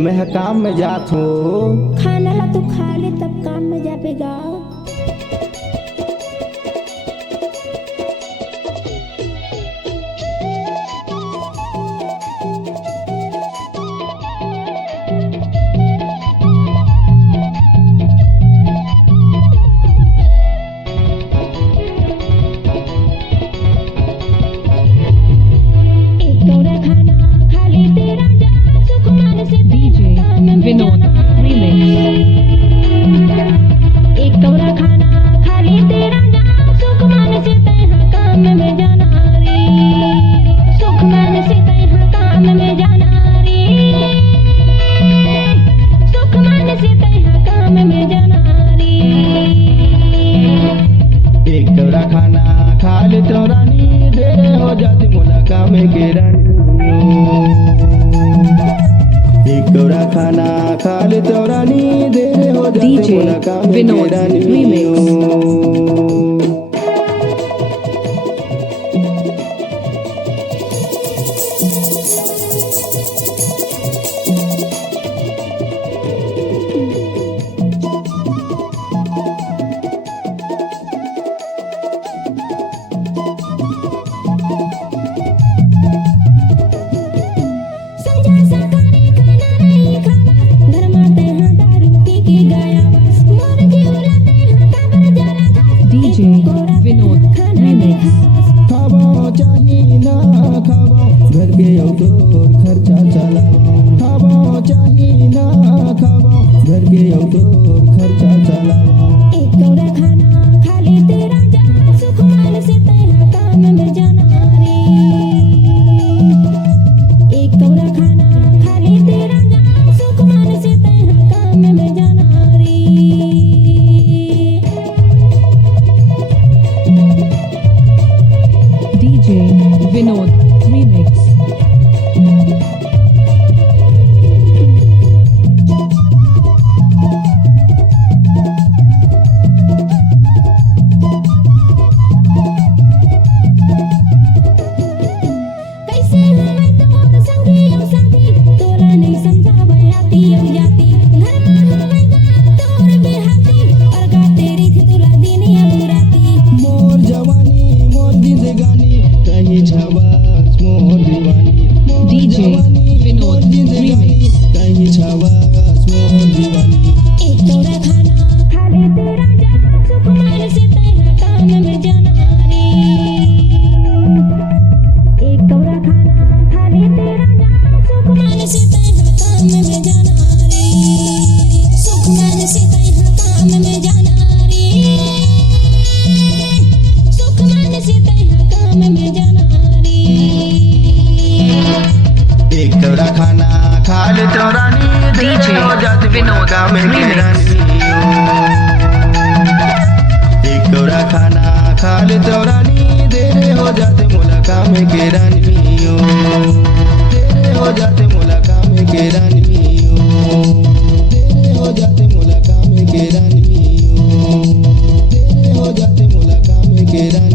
मैं काम में जात हूँ। खाना ला तू खा ले तब काम में जाएगा। विनोद एक कौरा खाना खा ले तेरा जान सुख मान से तैहा काम में जाना रे। सुख मान से तैहा काम में जाना रे। सुख मान से तैहा काम में जाना रे। एक कौरा खाना खा ले तो रानी देर हो जाती मुलाकात में के रानी। एक कौरा खाना खा ले तो रानी देर हो जाती मुलाकात में के रानी। विनोद खाबो चाही ना खाबो घर के औतोर खर्चा चलाओ। खाबो चाही ना खाबो घर के औतोर खर्चा चलाओ। एक कौरा खाना खा ले तेरा जान सुख मान से तैहा काम में जाना रे। एक कौरा खाना खा ले तेरा जान सुख मान से तैहा काम में जाना रे। विनोद रीमिक्स। कैसे हमें तोर संगी ओ साथी तोरा नहीं समझावे आती ओ जाती। घर में हमें तोर बेहाती और गा तेरी थी तुला दिन या बुराती। मोर जवानी मोर जिंदगानी कहीं छावास मोर दीवानी। विनोद रीमिक्स। कहीं छावास मोर दीवानी। एक कौरा खाना खा ले तेरा जान सुख मान से तैहा काम में जाना रे। एक कौरा खाना खा ले तेरा जान सुख मान से तैहा काम में जाना रे। सुख मान से तैहा काम में जाना रे। सुख मान से तैहा काम में जाना रे। एक कौरा खाना खा ले तो रानी देर हो जाती मुलाकात में के रानी। एक कौरा खाना खा ले तो रानी देर हो जाती मुलाकात में के रानी। देर हो जाती मुलाकात में के रानी। देर हो जाती मुलाकात में के रानी। देर हो जाती मुलाकात में के रानी।